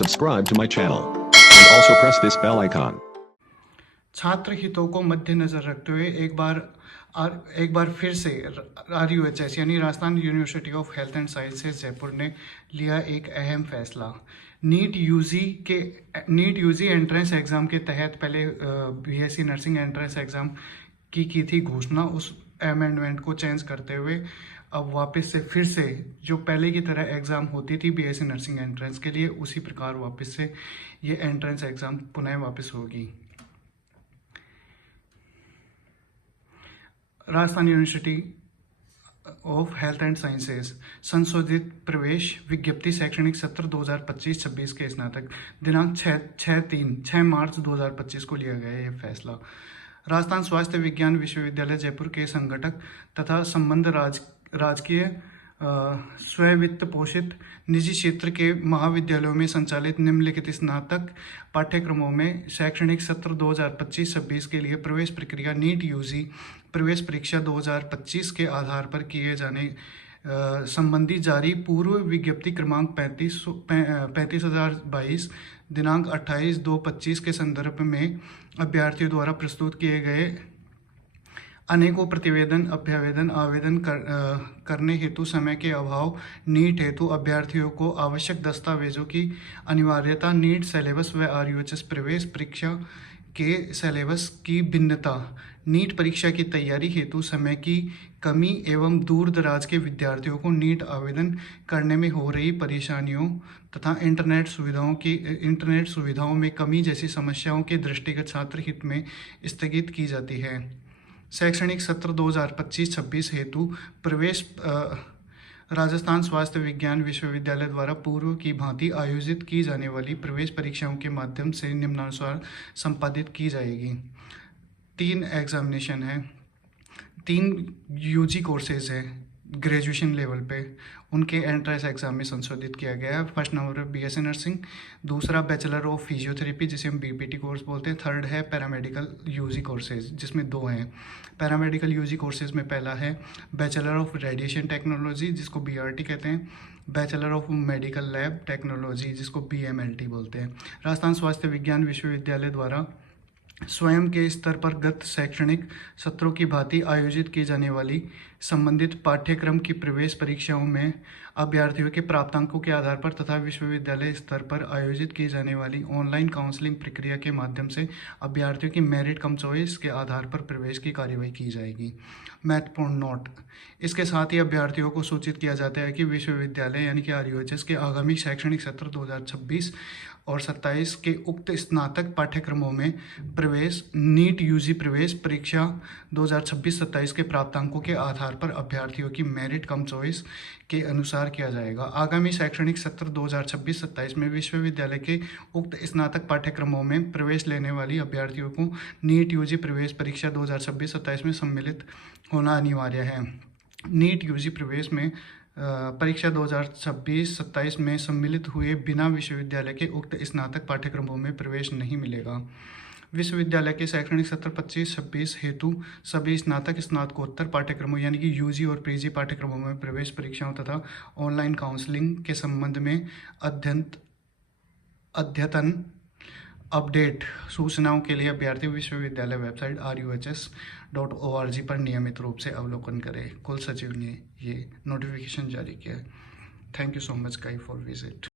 subscribe to my channel and also press this bell icon. छात्र हितों को मद्देनजर रखते हुए एक बार फिर से RUHS यानी Rajasthan university of health and sciences Jaipur ने लिया एक अहम फैसला। नीट यूजी एंट्रेंस एग्ज़ाम के तहत पहले BSc नर्सिंग एंट्रेंस एग्ज़ाम की थी घोषणा। उस अमेंडमेंट को चेंज करते हुए अब वापस से फिर से जो पहले की तरह एग्ज़ाम होती थी BSc नर्सिंग एंट्रेंस के लिए, उसी प्रकार वापस से ये एंट्रेंस एग्ज़ाम पुनः वापस होगी। Rajasthan university of health and sciences संशोधित प्रवेश विज्ञप्ति शैक्षणिक सत्र 2025-26 के स्नातक दिनांक 6 मार्च 2025 को लिया गया यह फैसला। राजस्थान स्वास्थ्य विज्ञान विश्वविद्यालय जयपुर के संगठक तथा संबंध राजकीय स्ववित्त पोषित निजी क्षेत्र के महाविद्यालयों में संचालित निम्नलिखित स्नातक पाठ्यक्रमों में शैक्षणिक सत्र 2025-26 के लिए प्रवेश प्रक्रिया नीट यूजी प्रवेश परीक्षा 2025 के आधार पर किए जाने संबंधी जारी पूर्व विज्ञप्ति क्रमांक 35,022 दिनांक 28/2/25 के संदर्भ में अभ्यर्थियों द्वारा प्रस्तुत किए गए अनेकों प्रतिवेदन अभ्यावेदन आवेदन करने हेतु समय के अभाव, नीट हेतु अभ्यर्थियों को आवश्यक दस्तावेजों की अनिवार्यता, नीट सिलेबस व RUHS प्रवेश परीक्षा के सिलेबस की भिन्नता, नीट परीक्षा की तैयारी हेतु समय की कमी एवं दूर दराज के विद्यार्थियों को नीट आवेदन करने में हो रही परेशानियों तथा इंटरनेट सुविधाओं में कमी जैसी समस्याओं के दृष्टिगत छात्र हित में स्थगित की जाती है। शैक्षणिक सत्र 2025-26 हेतु प्रवेश राजस्थान स्वास्थ्य विज्ञान विश्वविद्यालय द्वारा पूर्व की भांति आयोजित की जाने वाली प्रवेश परीक्षाओं के माध्यम से निम्नानुसार संपादित की जाएगी। 3 एग्जामिनेशन है, 3 UG कोर्सेज है ग्रेजुएशन लेवल पे, उनके एंट्रेंस एग्जाम में संशोधित किया गया है। फर्स्ट नंबर पर BSc नर्सिंग, दूसरा बैचलर ऑफ फिजियोथेरेपी जिसे हम BPT कोर्स बोलते हैं, थर्ड है पैरामेडिकल UG कोर्सेज जिसमें 2 हैं। पैरामेडिकल UG कोर्सेज में पहला है बैचलर ऑफ रेडिएशन टेक्नोलॉजी जिसको BRT कहते हैं, bachelor of medical lab technology जिसको BMLT बोलते हैं। राजस्थान स्वास्थ्य विज्ञान विश्वविद्यालय द्वारा स्वयं के स्तर पर गत शैक्षणिक सत्रों की भांति आयोजित की जाने वाली संबंधित पाठ्यक्रम की प्रवेश परीक्षाओं में अभ्यर्थियों के प्राप्तांकों के आधार पर तथा विश्वविद्यालय स्तर पर आयोजित की जाने वाली ऑनलाइन काउंसलिंग प्रक्रिया के माध्यम से अभ्यर्थियों की मेरिट कम चॉइस के आधार पर प्रवेश की कार्यवाही की जाएगी। महत्वपूर्ण नोट, इसके साथ ही अभ्यर्थियों को सूचित किया जाता है कि विश्वविद्यालय यानी कि RUHS के आगामी शैक्षणिक सत्र 2026 और 27 के उक्त स्नातक पाठ्यक्रमों में प्रवेश नीट UG प्रवेश परीक्षा 2026-27 के प्राप्तांकों के आधार पर अभ्यर्थियों की मेरिट कम चॉइस के अनुसार किया जाएगा। आगामी शैक्षणिक सत्र 2026-27 में विश्वविद्यालय के उक्त स्नातक पाठ्यक्रमों में प्रवेश लेने वाली अभ्यर्थियों को नीट UG प्रवेश परीक्षा 2026-27 में सम्मिलित होना अनिवार्य है। नीट UG प्रवेश में परीक्षा 2026-27 में सम्मिलित हुए बिना विश्वविद्यालय के उक्त स्नातक पाठ्यक्रमों में प्रवेश नहीं मिलेगा। विश्वविद्यालय के शैक्षणिक सत्र 25-26 हेतु सभी स्नातक स्नातकोत्तर पाठ्यक्रमों यानी कि UG और PG पाठ्यक्रमों में प्रवेश परीक्षाओं तथा ऑनलाइन काउंसलिंग के संबंध में अद्यतन अपडेट सूचनाओं के लिए अभ्यर्थी विश्वविद्यालय वेबसाइट RUHS.org पर नियमित रूप से अवलोकन करें। कुल सचिव ने ये नोटिफिकेशन जारी किया है। Thank you so much guys for visit.